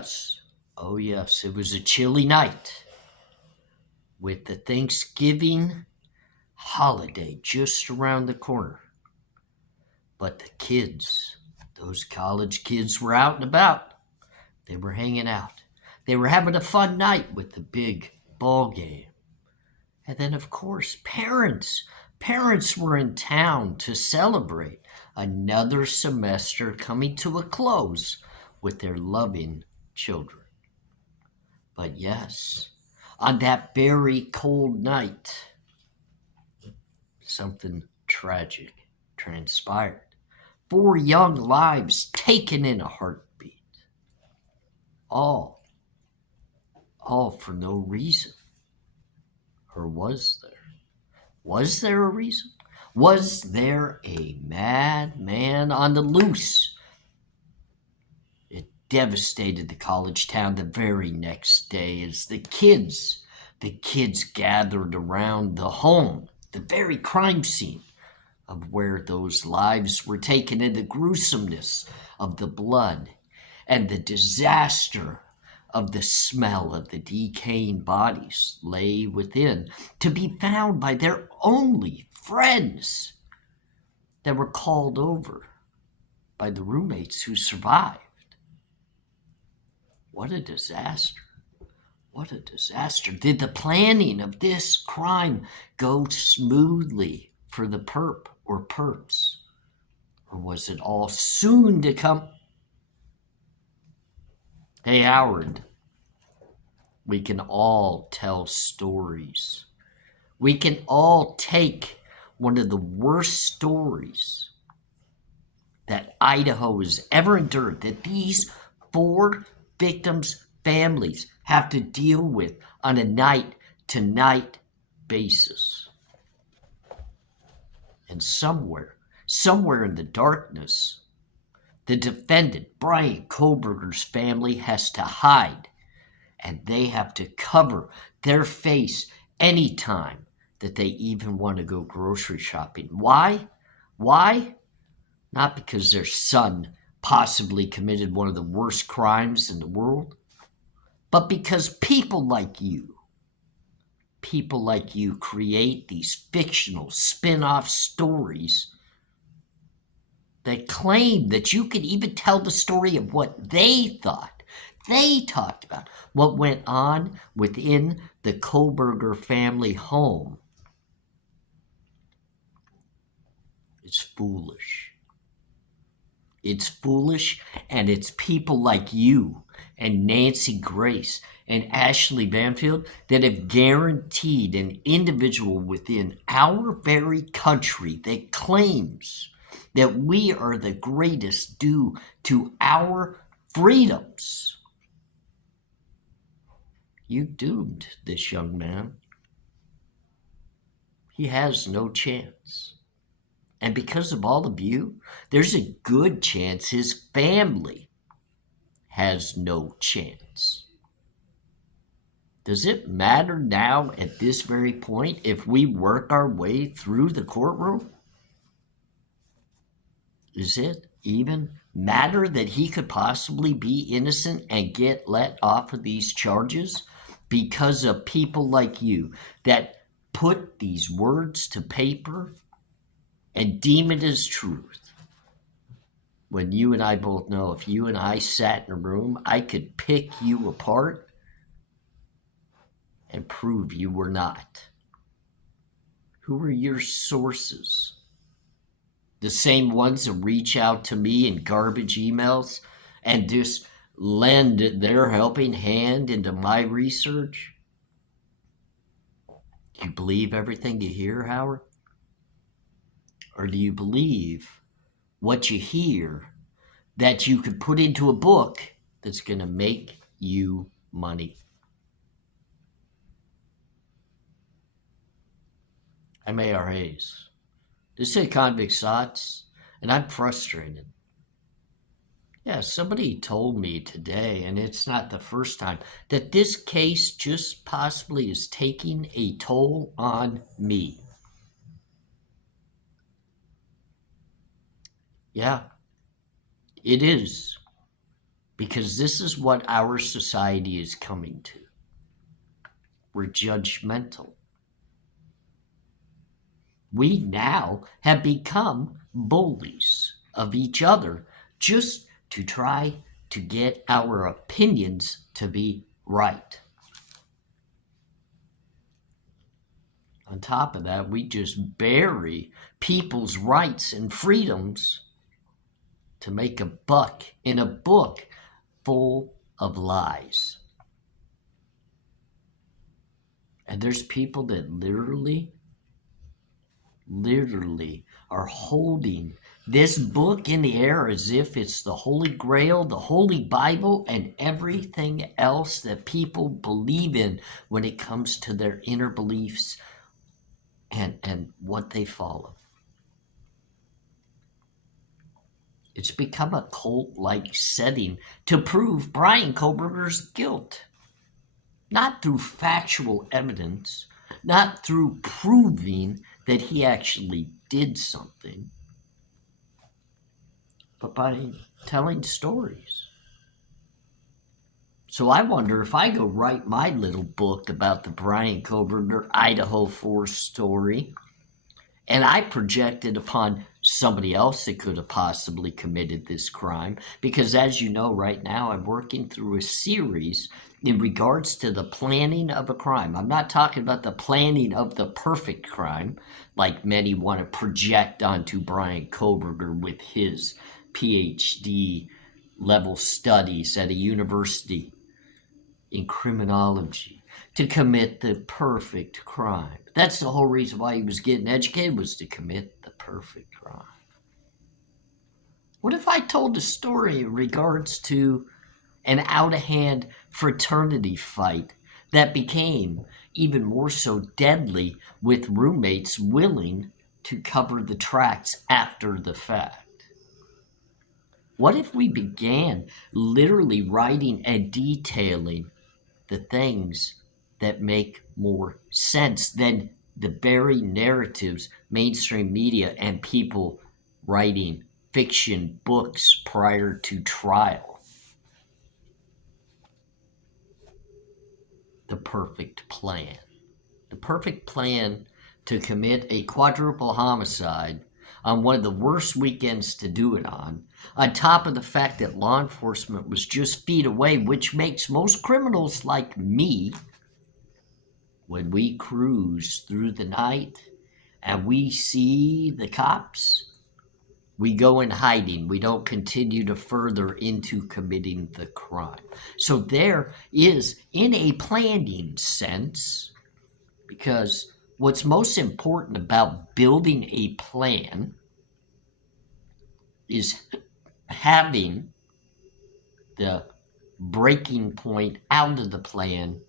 yes, oh yes, it was a chilly night with the Thanksgiving holiday just around the corner. But the kids, those college kids, were out and about. They were hanging out. They were having a fun night with the big ball game. And then, of course, parents. Parents were in town to celebrate another semester coming to a close with their loving children. But yes, on that very cold night, something tragic transpired. 4 young lives taken in a heartbeat. All for no reason. Or was there? Was there a reason? Was there a madman on the loose? It devastated the college town the very next day as the kids gathered around the home, the very crime scene of where those lives were taken, and the gruesomeness of the blood and the disaster of the smell of the decaying bodies lay within, to be found by their only friends that were called over by the roommates who survived. What a disaster. What a disaster. Did the planning of this crime go smoothly for the perp or perps? Or was it all soon to come? Hey, Howard, we can all tell stories. We can all take one of the worst stories that Idaho has ever endured, that these 4 victims' families have to deal with on a night-to-night basis. And somewhere in the darkness, the defendant, Brian Kohlberger's family, has to hide, and they have to cover their face anytime that they even want to go grocery shopping. Why? Why? Not because their son possibly committed one of the worst crimes in the world, but because people like you create these fictional spin-off stories that claim that you could even tell the story of what they thought. They talked about what went on within the Kohlberger family home. It's foolish. It's foolish, and it's people like you and Nancy Grace and Ashley Banfield that have guaranteed an individual within our very country that claims that we are the greatest due to our freedoms. You doomed this young man. He has no chance. And because of all of you, there's a good chance his family has no chance. Does it matter now at this very point if we work our way through the courtroom? Does it even matter that he could possibly be innocent and get let off of these charges because of people like you that put these words to paper and deem it as truth? When you and I both know if you and I sat in a room, I could pick you apart and prove you were not. Who are your sources? The same ones that reach out to me in garbage emails and just lend their helping hand into my research? Do you believe everything you hear, Howard? Or do you believe what you hear that you could put into a book that's going to make you money? I'm ARHayes. This is Convict's Thoughts, and I'm frustrated. Yeah, somebody told me today, and it's not the first time, that this case just possibly is taking a toll on me. Yeah, it is. because this is what our society is coming to. We're judgmental. We now have become bullies of each other just to try to get our opinions to be right. On top of that, we just bury people's rights and freedoms to make a buck in a book full of lies. And there's people that literally are holding this book in the air as if it's the Holy Grail, the Holy Bible, and everything else that people believe in when it comes to their inner beliefs and what they follow. It's become a cult-like setting to prove Bryan Kohberger's guilt. Not through factual evidence, not through proving that he actually did something, but by telling stories. So I wonder if I go write my little book about the Bryan Kohberger Idaho 4 story, and I project it upon somebody else that could have possibly committed this crime, because as you know right now, I'm working through a series in regards to the planning of a crime. I'm not talking about the planning of the perfect crime, like many want to project onto Bryan Kohberger with his PhD level studies at a university in criminology, to commit the perfect crime. That's the whole reason why he was getting educated, was to commit the perfect crime. What if I told a story in regards to an out-of-hand fraternity fight that became even more so deadly, with roommates willing to cover the tracks after the fact? What if we began literally writing and detailing the things that make more sense than the very narratives mainstream media and people writing fiction books prior to trial? The perfect plan. The perfect plan to commit a quadruple homicide on one of the worst weekends to do it on top of the fact that law enforcement was just feet away, which makes most criminals like me, when we cruise through the night and we see the cops, we go in hiding. We don't continue to further into committing the crime. So there is, in a planning sense, because what's most important about building a plan is having the breaking point out of the plan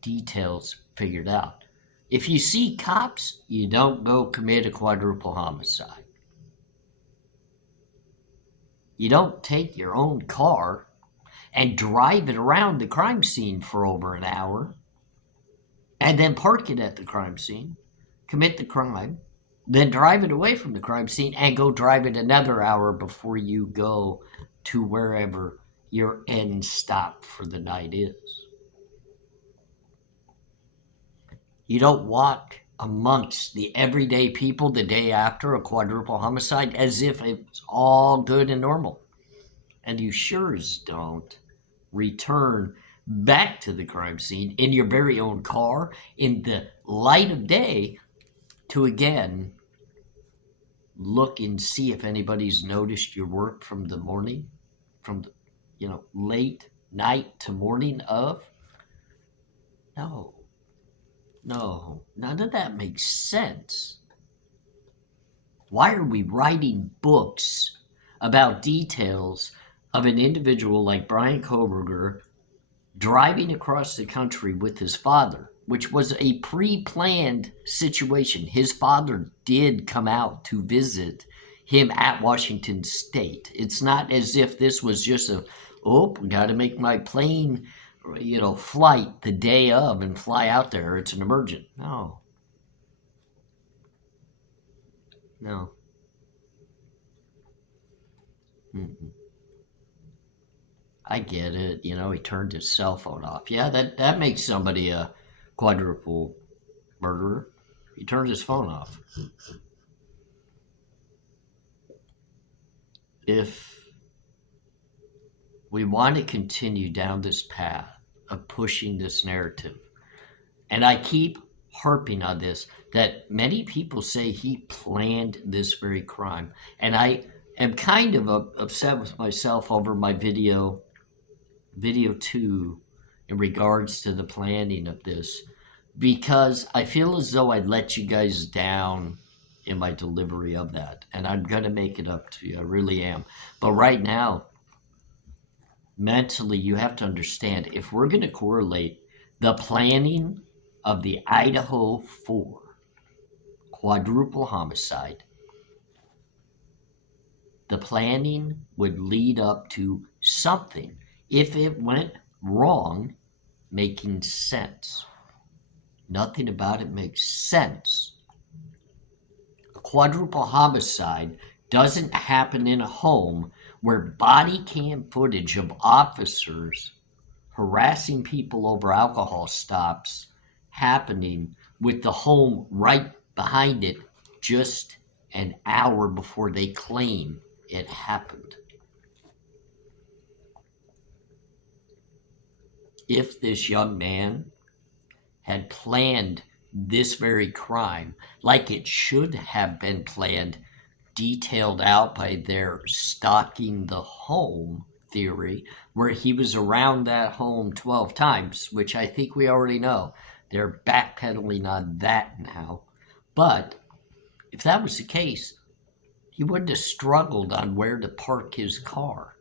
details figured out. If you see cops, you don't go commit a quadruple homicide. You don't take your own car and drive it around the crime scene for over an hour and then park it at the crime scene, commit the crime, then drive it away from the crime scene and go drive it another hour before you go to wherever your end stop for the night is. You don't walk amongst the everyday people the day after a quadruple homicide as if it's all good and normal. And you sure as don't return back to the crime scene in your very own car in the light of day to again look and see if anybody's noticed your work from the morning, from the, late night to morning of. No, none of that makes sense. Why are we writing books about details of an individual like Bryan Kohberger driving across the country with his father, which was a pre-planned situation? His father did come out to visit him at Washington State. It's not as if this was just got to make my plane, flight the day of and fly out there. It's an emergent. No. Mm-mm. I get it. You know, he turned his cell phone off. Yeah, that makes somebody a quadruple murderer. He turned his phone off. If we want to continue down this path of pushing this narrative, and I keep harping on this, that many people say he planned this very crime. And I am kind of upset with myself over my video 2 in regards to the planning of this, because I feel as though I let you guys down in my delivery of that. And I'm going to make it up to you. I really am. But right now, mentally, you have to understand, if we're going to correlate the planning of the Idaho 4 quadruple homicide, the planning would lead up to something, if it went wrong, making sense. Nothing about it makes sense. A quadruple homicide doesn't happen in a home where body cam footage of officers harassing people over alcohol stops happening with the home right behind it just an hour before they claim it happened. If this young man had planned this very crime like it should have been planned, detailed out by their stalking the home theory, where he was around that home 12 times, which I think we already know. They're backpedaling on that now. But if that was the case, he wouldn't have struggled on where to park his car.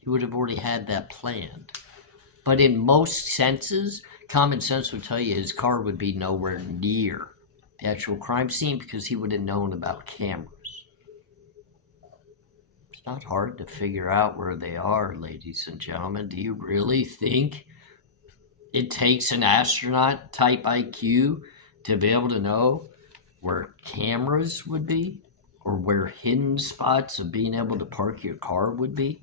He would have already had that planned. But in most senses, common sense would tell you his car would be nowhere near the actual crime scene because he would have known about cameras. It's not hard to figure out where they are, ladies and gentlemen. Do you really think it takes an astronaut type IQ to be able to know where cameras would be, or where hidden spots of being able to park your car would be?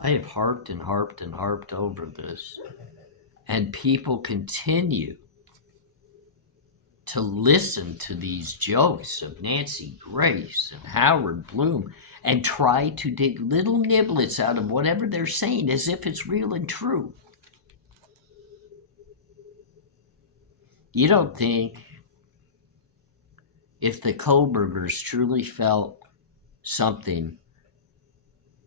I have harped and harped and harped over this, and people continue to listen to these jokes of Nancy Grace and Howard Blum and try to dig little niblets out of whatever they're saying as if it's real and true. You don't think if the Kohlbergers truly felt something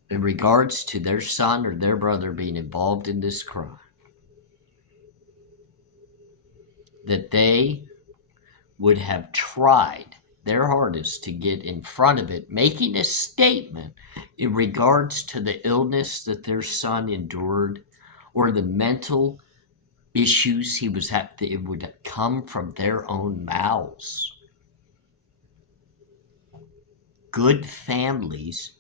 in regards to their son or their brother being involved in this crime, that they would have tried their hardest to get in front of it, making a statement in regards to the illness that their son endured or the mental issues he was at, that it would come from their own mouths. Good families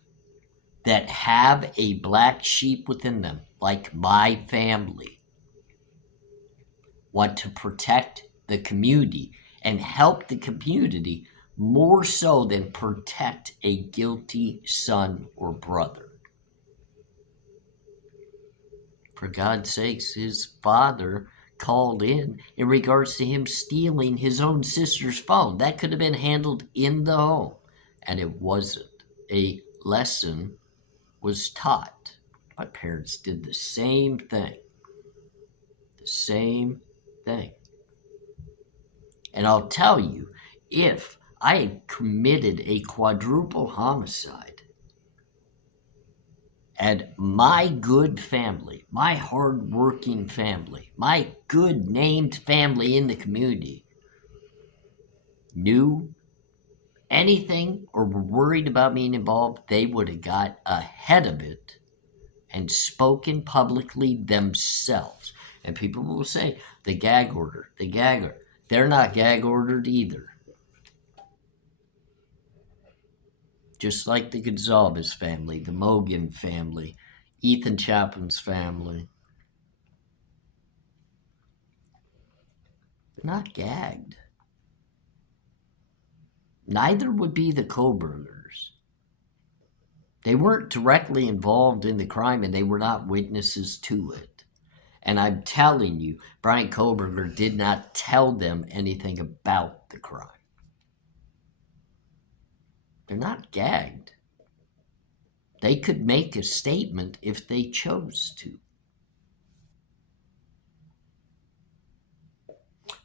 that have a black sheep within them, like my family, want to protect the community and help the community more so than protect a guilty son or brother. For God's sakes, his father called in regards to him stealing his own sister's phone. That could have been handled in the home, and it wasn't. A lesson was taught. My parents did the same thing. The same thing. And I'll tell you, if I had committed a quadruple homicide and my good family, my hard-working family, my good named family in the community knew anything or were worried about being involved, they would have got ahead of it and spoken publicly themselves. And people will say, the gag order, the gag order. They're not gag ordered either. Just like the Gonzalez family, the Mogan family, Ethan Chaplin's family. They're not gagged. Neither would be the Kohlbergers. They weren't directly involved in the crime, and they were not witnesses to it. And I'm telling you, Brian Koberger did not tell them anything about the crime. They're not gagged. They could make a statement if they chose to.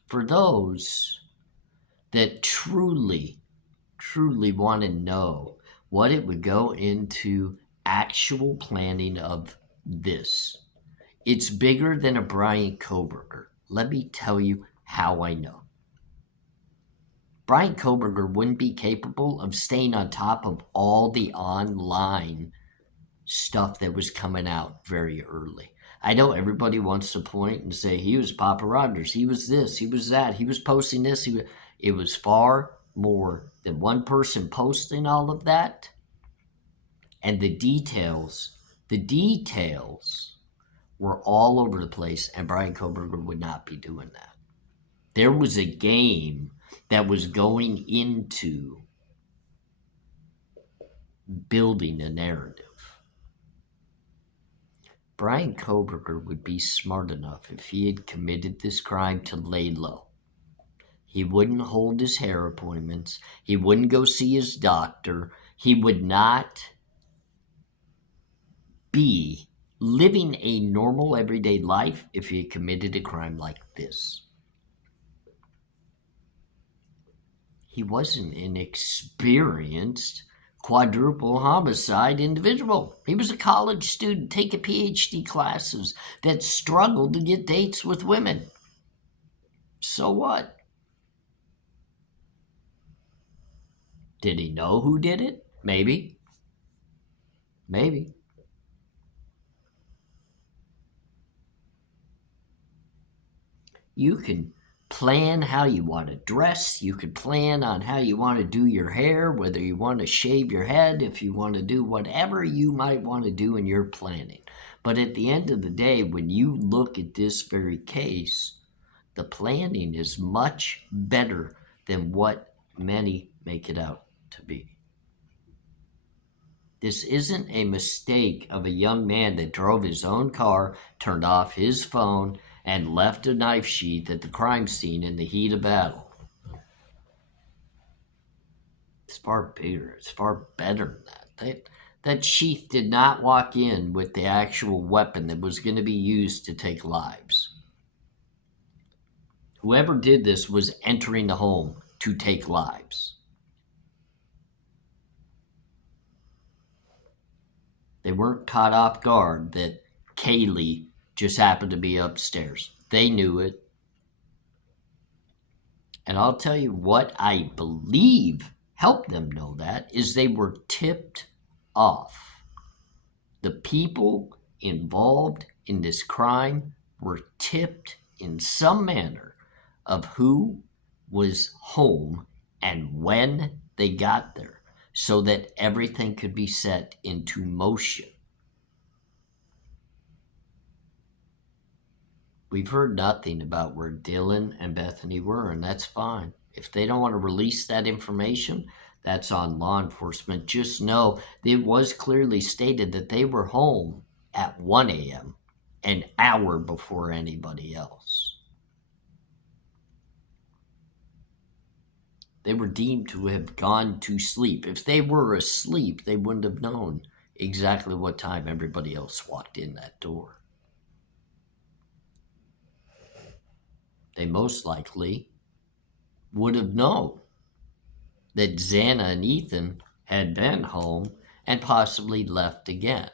For those that truly want to know what it would go into actual planning of this, it's bigger than a Brian Koberger. Let me tell you how I know. Brian Koberger wouldn't be capable of staying on top of all the online stuff that was coming out very early. I know everybody wants to point and say he was Papa Rogers, he was this, he was that, he was posting this. It was far more than one person posting all of that. And the details were all over the place, and Brian Koberger would not be doing that. There was a game that was going into building a narrative. Brian Koberger would be smart enough if he had committed this crime to lay low. He wouldn't hold his hair appointments. He wouldn't go see his doctor. He would not be living a normal everyday life if he had committed a crime like this. He wasn't an experienced quadruple homicide individual. He was a college student taking PhD classes that struggled to get dates with women. So what? Did he know who did it? Maybe. Maybe. You can plan how you want to dress. You could plan on how you want to do your hair, whether you want to shave your head, if you want to do whatever you might want to do in your planning. But at the end of the day, when you look at this very case, the planning is much better than what many make it out to be. This isn't a mistake of a young man that drove his own car, turned off his phone, and left a knife sheath at the crime scene in the heat of battle. It's far bigger. It's far better than that. That sheath did not walk in with the actual weapon that was going to be used to take lives. Whoever did this was entering the home to take lives. They weren't caught off guard that Kaylee just happened to be upstairs. They knew it. And I'll tell you what I believe helped them know that is they were tipped off. The people involved in this crime were tipped in some manner of who was home and when they got there, so that everything could be set into motion. We've heard nothing about where Dylan and Bethany were, and that's fine. If they don't want to release that information, that's on law enforcement. Just know it was clearly stated that they were home at 1 a.m., an hour before anybody else. They were deemed to have gone to sleep. If they were asleep, they wouldn't have known exactly what time everybody else walked in that door. They most likely would have known that Xana and Ethan had been home and possibly left again.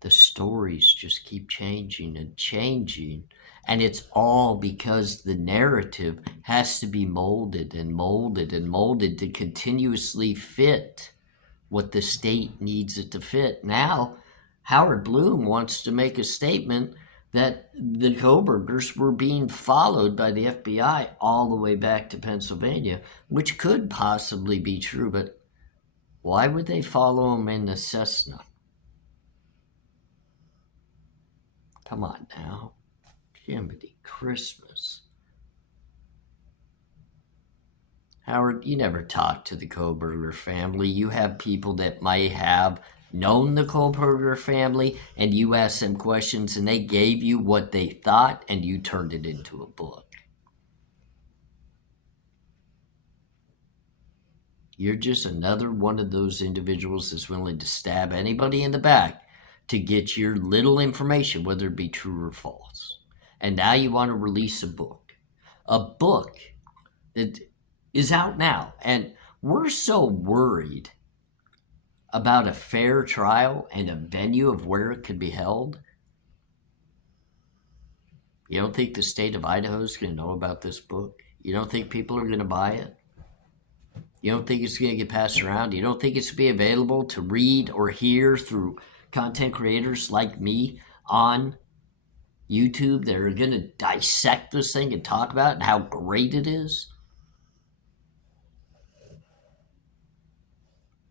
The stories just keep changing and changing, and it's all because the narrative has to be molded and molded and molded to continuously fit what the state needs it to fit. Now, Howard Blum wants to make a statement that the Kobergers were being followed by the FBI all the way back to Pennsylvania, which could possibly be true, but why would they follow him in the Cessna? Come on now. Jiminy Christmas. Howard, you never talked to the Koberger family. You have people that might have known the Koberger family, and you asked them questions, and they gave you what they thought, and you turned it into a book. You're just another one of those individuals that's willing to stab anybody in the back to get your little information, whether it be true or false. And now you want to release a book. A book that is out now. And we're so worried about a fair trial and a venue of where it could be held. You don't think the state of Idaho is going to know about this book? You don't think people are going to buy it? You don't think it's going to get passed around? You don't think it's going to be available to read or hear through content creators like me on YouTube that are going to dissect this thing and talk about it and how great it is?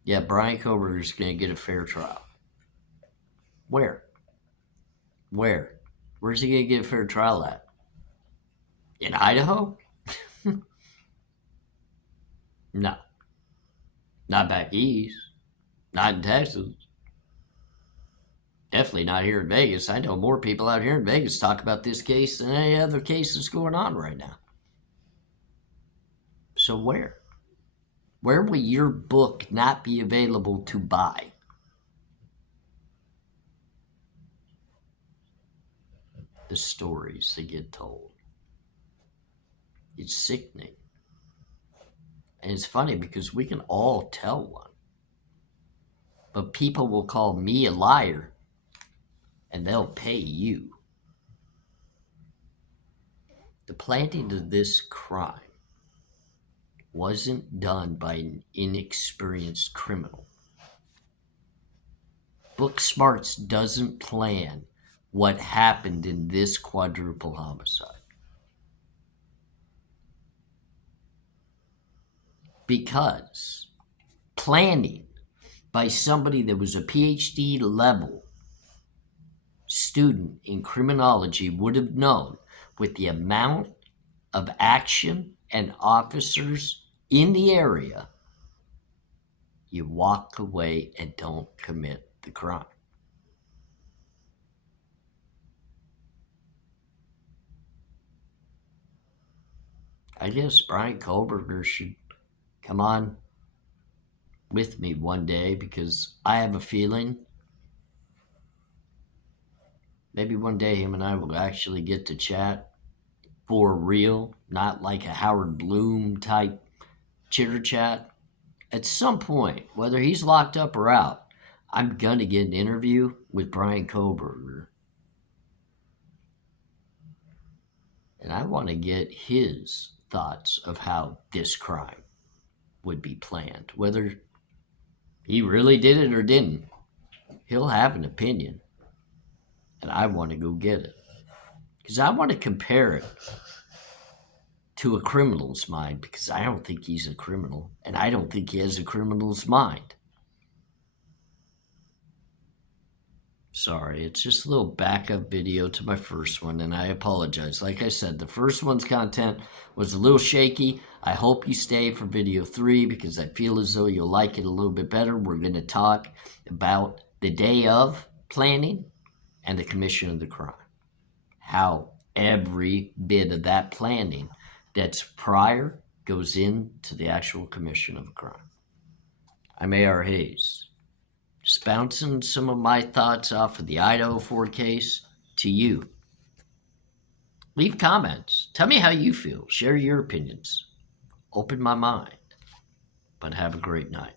Yeah, Brian Koberger is going to get a fair trial. Where? Where's he going to get a fair trial at? In Idaho? No. Not back east. Not in Texas. Definitely not here in Vegas. I know more people out here in Vegas talk about this case than any other case that's going on right now. So where? Where will your book not be available to buy? The stories that get told. It's sickening. And it's funny because we can all tell one. But people will call me a liar and they'll pay you. The planning of this crime wasn't done by an inexperienced criminal. Book Smarts doesn't plan what happened in this quadruple homicide. Because planning by somebody that was a PhD level student in criminology would have known with the amount of action and officers in the area, you walk away and don't commit the crime. I guess Brian Koberger should come on with me one day, because I have a feeling maybe one day him and I will actually get to chat for real, not like a Howard Blum type chitter chat. At some point, whether he's locked up or out, I'm going to get an interview with Brian Koberger. And I want to get his thoughts of how this crime would be planned. Whether he really did it or didn't, he'll have an opinion. And I want to go get it. Because I want to compare it to a criminal's mind, because I don't think he's a criminal, and I don't think he has a criminal's mind. Sorry, it's just a little backup video to my first one, and I apologize. Like I said, the first one's content was a little shaky. I hope you stay for video 3, because I feel as though you'll like it a little bit better. We're going to talk about the day of planning and the commission of the crime. How every bit of that planning that's prior goes into the actual commission of a crime. I'm ARHayes. Just bouncing some of my thoughts off of the Idaho Ford case to you. Leave comments. Tell me how you feel. Share your opinions. Open my mind. But have a great night.